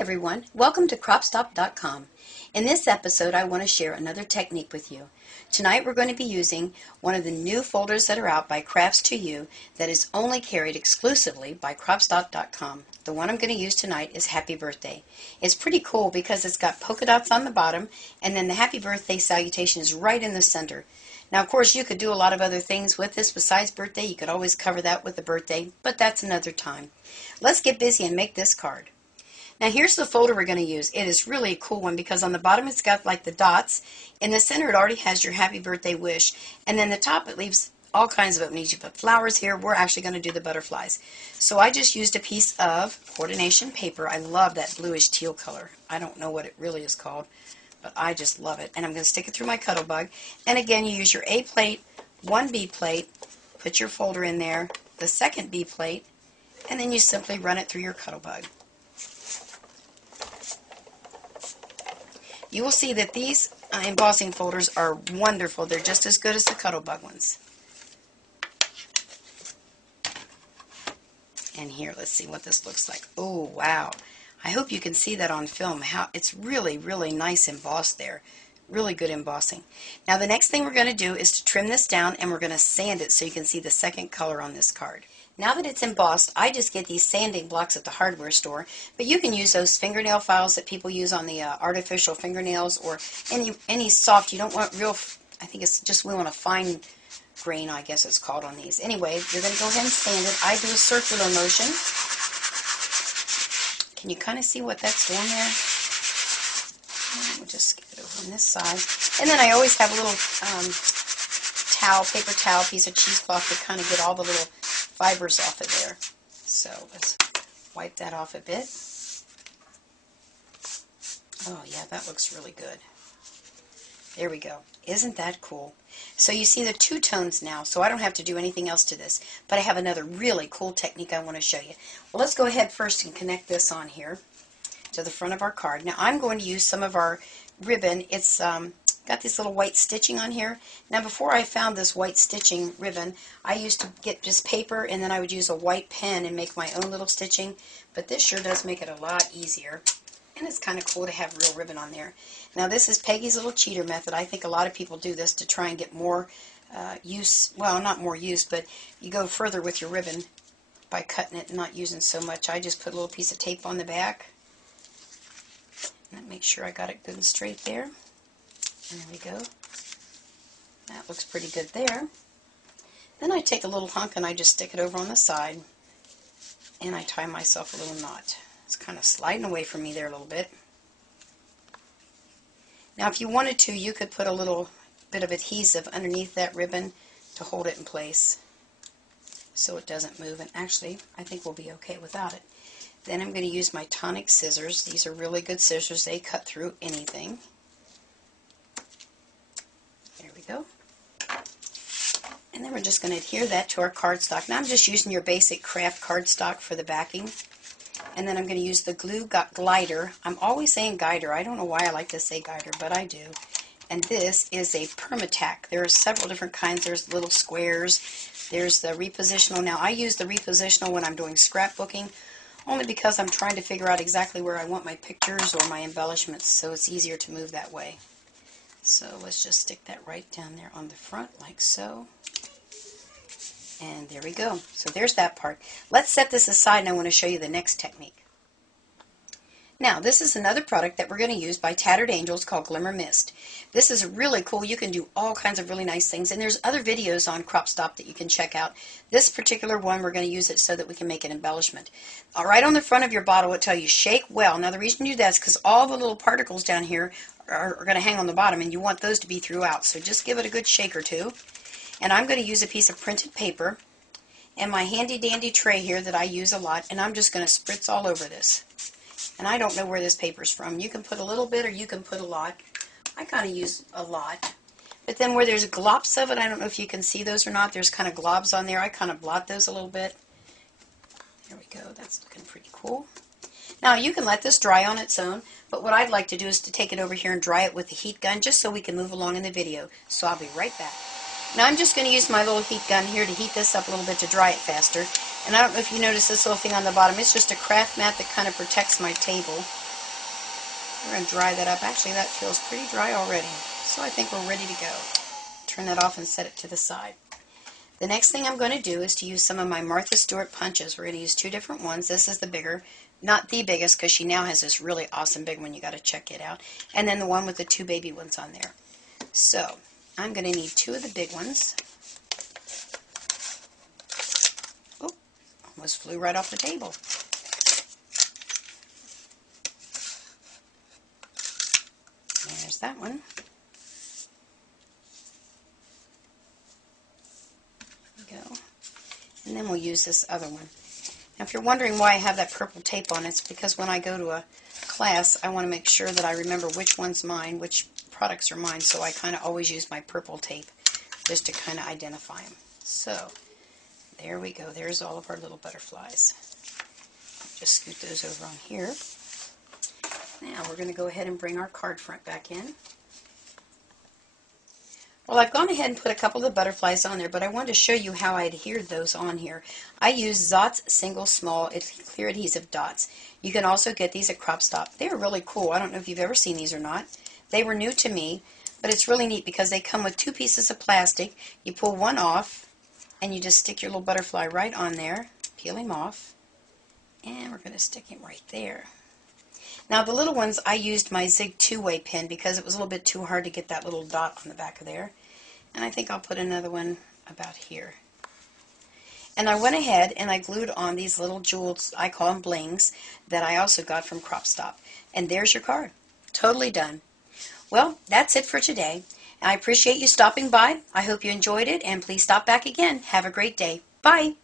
everyone, welcome to cropstop.com. In this episode I want to share another technique with you. Tonight we're going to be using one of the new folders that are out by Crafts2You that is only carried exclusively by cropstop.com. The one I'm going to use tonight is Happy Birthday. It's pretty cool because it's got polka dots on the bottom and then the Happy Birthday salutation is right in the center. Now, of course, you could do a lot of other things with this besides birthday. You could always cover that with the birthday, but that's another time. Let's get busy and make this card. Now, here's the folder we're going to use. It is really a cool one because on the bottom it's got like the dots. In the center it already has your happy birthday wish. And then the top it leaves all kinds of openings. You put flowers here. We're actually going to do the butterflies. So I just used a piece of Coredination paper. I love that bluish teal color. I don't know what it really is called, but I just love it. And I'm going to stick it through my Cuttlebug. And again, you use your A plate, one B plate, put your folder in there, the second B plate, and then you simply run it through your Cuttlebug. You will see that these embossing folders are wonderful. They're just as good as the Cuttlebug ones. And here, let's see what this looks like. Oh, wow. I hope you can see that on film. How it's really, really nice embossed there. Really good embossing. Now, the next thing we're going to do is to trim this down, and we're going to sand it so you can see the second color on this card. Now that it's embossed, I just get these sanding blocks at the hardware store, but you can use those fingernail files that people use on the artificial fingernails or any soft. You don't want real, I think it's just we want a fine grain, I guess it's called on these. Anyway, you're going to go ahead and sand it. I do a circular motion. Can you kind of see what that's doing there? We'll just get it over on this side. And then I always have a little towel, paper towel, piece of cheesecloth to kind of get all the little fibers off of there. So let's wipe that off a bit. Oh yeah, that looks really good. There we go. Isn't that cool? So you see the two tones now, so I don't have to do anything else to this, but I have another really cool technique I want to show you. Well, let's go ahead first and connect this on here to the front of our card. Now I'm going to use some of our ribbon. It's got this little white stitching on here. Now before I found this white stitching ribbon, I used to get just paper and then I would use a white pen and make my own little stitching, but this sure does make it a lot easier. And it's kind of cool to have real ribbon on there. Now this is Peggy's little cheater method. I think a lot of people do this to try and get more use, well, not more use, but you go further with your ribbon by cutting it and not using so much. I just put a little piece of tape on the back. And make sure I got it good and straight there. There we go. That looks pretty good there. Then I take a little hunk and I just stick it over on the side and I tie myself a little knot. It's kind of sliding away from me there a little bit. Now if you wanted to, you could put a little bit of adhesive underneath that ribbon to hold it in place so it doesn't move, and actually I think we'll be okay without it. Then I'm going to use my tonic scissors. These are really good scissors. They cut through anything. There we go. And then we're just going to adhere that to our cardstock. Now I'm just using your basic craft cardstock for the backing. And then I'm going to use the glue glider. I'm always saying guider. I don't know why I like to say guider, but I do. And this is a permatack. There are several different kinds. There's little squares. There's the repositional. Now I use the repositional when I'm doing scrapbooking, only because I'm trying to figure out exactly where I want my pictures or my embellishments, so it's easier to move that way. So let's just stick that right down there on the front like so. And there we go. So there's that part. Let's set this aside and I want to show you the next technique. Now this is another product that we're going to use by Tattered Angels called Glimmer Mist. This is really cool. You can do all kinds of really nice things, and there's other videos on Cropstop that you can check out. This particular one, we're going to use it so that we can make an embellishment. Right on the front of your bottle it tells you shake well. Now the reason you do that is because all the little particles down here are going to hang on the bottom, and you want those to be throughout. So just give it a good shake or two. And I'm going to use a piece of printed paper and my handy dandy tray here that I use a lot, and I'm just going to spritz all over this. And I don't know where this paper's from. You can put a little bit or you can put a lot. I kind of use a lot. But then where there's glops of it, I don't know if you can see those or not, there's kind of globs on there. I kind of blot those a little bit. There we go. That's looking pretty cool. Now you can let this dry on its own, but what I'd like to do is to take it over here and dry it with the heat gun just so we can move along in the video. So I'll be right back. Now I'm just going to use my little heat gun here to heat this up a little bit to dry it faster. And I don't know if you notice this little thing on the bottom. It's just a craft mat that kind of protects my table. We're going to dry that up. Actually, that feels pretty dry already. So I think we're ready to go. Turn that off and set it to the side. The next thing I'm going to do is to use some of my Martha Stewart punches. We're going to use two different ones. This is the bigger, not the biggest, because she now has this really awesome big one. You got to check it out. And then the one with the two baby ones on there. So I'm going to need two of the big ones. Oh, almost flew right off the table. There's that one. There we go. And then we'll use this other one. Now, if you're wondering why I have that purple tape on, it's because when I go to a class, I want to make sure that I remember which one's mine, which products are mine, so I kind of always use my purple tape just to kind of identify them. So, there we go. There's all of our little butterflies. Just scoot those over on here. Now, we're going to go ahead and bring our card front back in. Well, I've gone ahead and put a couple of the butterflies on there, but I wanted to show you how I adhered those on here. I use Zot's Single Small Clear Adhesive Dots. You can also get these at Crop Stop. They are really cool. I don't know if you've ever seen these or not. They were new to me, but it's really neat because they come with two pieces of plastic. You pull one off, and you just stick your little butterfly right on there. Peel him off, and we're going to stick him right there. Now, the little ones, I used my Zig two-way pin because it was a little bit too hard to get that little dot on the back of there. And I think I'll put another one about here. And I went ahead and I glued on these little jewels, I call them blings, that I also got from Crop Stop. And there's your card. Totally done. Well, that's it for today. I appreciate you stopping by. I hope you enjoyed it, and please stop back again. Have a great day. Bye.